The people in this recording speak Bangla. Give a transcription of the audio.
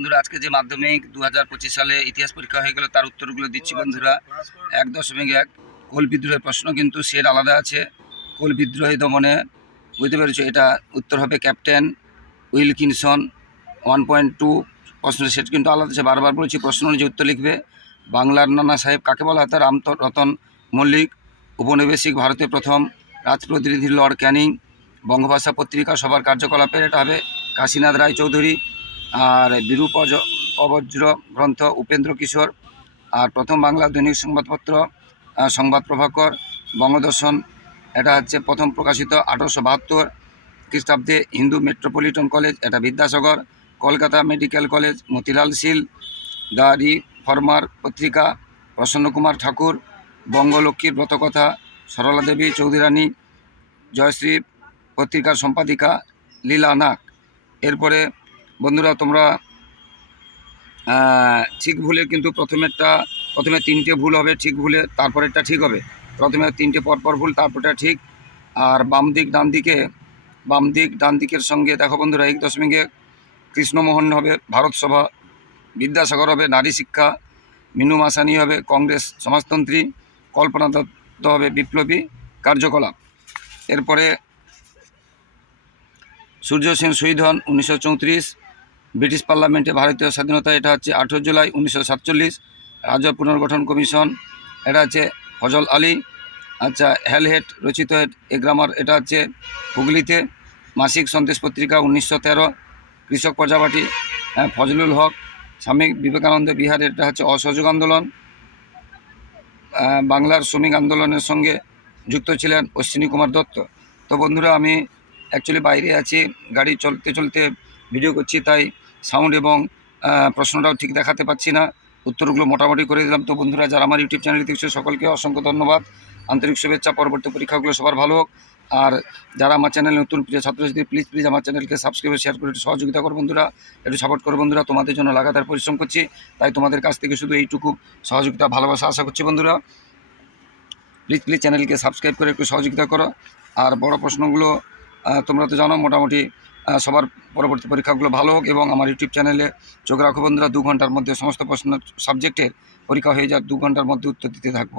বন্ধুরা, আজকে যে মাধ্যমিক দু হাজার পঁচিশ সালে ইতিহাস পরীক্ষা হয়ে গেল, তার উত্তরগুলো দিচ্ছি বন্ধুরা। এক দশমিক এক। কোল বিদ্রোহের প্রশ্ন কিন্তু সেট আলাদা আছে। কোল বিদ্রোহী দমনে, বুঝতে পেরেছ, এটা উত্তর হবে captain Wilkinson. One point two প্রশ্নের সেট কিন্তু আলাদা আছে। বারবার বলেছি, প্রশ্ন অনুযায়ী উত্তর লিখবে। বাংলার নানা সাহেব কাকে বলা হয়? তার রাম রতন মল্লিক উপনিবেশিক ভারতের প্রথম রাজপ্রতিনিধি লর্ড ক্যানিং বঙ্গভাষা পত্রিকা সবার কার্যকলাপের এটা হবে কাশীনাথ রায় চৌধুরী আর বিরূপ অবজ্র গ্রন্থ উপেন্দ্র কিশোর, আর প্রথম বাংলা দৈনিক সংবাদপত্র সংবাদ প্রভাকর, বঙ্গদর্শন, এটা হচ্ছে প্রথম প্রকাশিত আঠারোশো বাহাত্তর খ্রিস্টাব্দে হিন্দু মেট্রোপলিটন কলেজ, এটা Vidyasagar, Kolkata medical college, Motilal Seal the reformer পত্রিকা, প্রসন্নকুমার ঠাকুর বঙ্গলক্ষ্মীর ব্রতকথা, সরলা দেবী চৌধুরানী, জয়শ্রী পত্রিকার সম্পাদিকা, লীলা নাক এরপরে বন্ধুরা, তোমরা ঠিক ভুলে কিন্তু প্রথমেরটা, প্রথমে তিনটে ভুল হবে ঠিক ভুলে, তারপরেরটা ঠিক হবে। প্রথমে তিনটে পরপর ভুল, তারপরটা ঠিক। আর বাম দিক, ডান দিকে, বাম দিক, ডান দিকের সঙ্গে, দেখো বন্ধুরা, এক দশমিকে কৃষ্ণমোহন হবে, ভারত সভা, বিদ্যাসাগর হবে, নারী শিক্ষা, মিনু মাসানি হবে, কংগ্রেস সমাজতন্ত্রী কল্পনা দত্ত হবে, বিপ্লবী কার্যকলাপ। এরপরে সূর্য সেন শহীদ হন, উনিশশো চৌত্রিশ। ব্রিটিশ পার্লামেন্টে ভারতীয় স্বাধীনতা এটা হচ্ছে আঠেরো জুলাই উনিশশো সাতচল্লিশ রাজ্য পুনর্গঠন কমিশন এটা হচ্ছে ফজল আলী আচ্ছা হেলহেট রচিত হেট এ গ্রামার এটা হচ্ছে হুগলিতে মাসিক সন্দেশ পত্রিকা উনিশশো তেরো কৃষক প্রজাপাটি হ্যাঁ, ফজলুল হক স্বামী বিবেকানন্দ বিহার এটা হচ্ছে অসহযোগ আন্দোলন বাংলার শ্রমিক আন্দোলনের সঙ্গে যুক্ত ছিলেন অশ্বিনী কুমার দত্ত। তো বন্ধুরা আমি অ্যাকচুয়ালি বাইরে আছি, গাড়ি চলতে চলতে ভিডিও করছি, তাই সাউন্ড এবং প্রশ্নটাও ঠিক দেখাতে পাচ্ছি না। উত্তরগুলো মোটামুটি করে দিলাম। তো বন্ধুরা, যারা আমার ইউটিউব চ্যানেল দেখছে, সকলকে অসংখ্য ধন্যবাদ। আন্তরিক শুভেচ্ছা, পরবর্তী পরীক্ষাগুলো সবার ভালো হোক। আর যারা আমার চ্যানেলে নতুন, প্রিয় ছাত্রছাত্রী প্লিজ প্লিজ আমার চ্যানেলকে সাবস্ক্রাইব শেয়ার করে একটু সহযোগিতা করো বন্ধুরা। একটু সাপোর্ট করো বন্ধুরা। তোমাদের জন্য লাগাতার পরিশ্রম করছি। তাই তোমাদের কাছ থেকে শুধু এইটুকু সহযোগিতা, ভালোবাসা আশা করছি বন্ধুরা। প্লিজ প্লিজ চ্যানেলকে সাবস্ক্রাইব করে একটু সহযোগিতা করো। আর বড় প্রশ্নগুলো তোমরা তো জানো মোটামুটি সবার পরবর্তী পরীক্ষাগুলো ভালো হোক এবং আমার ইউটিউব চ্যানেলে চোখ রাখো বন্ধুরা, দু ঘণ্টার মধ্যে সমস্ত প্রশ্ন সাবজেক্টের পরীক্ষা হয়ে যাক, দু ঘণ্টার মধ্যে উত্তর দিতে থাকব।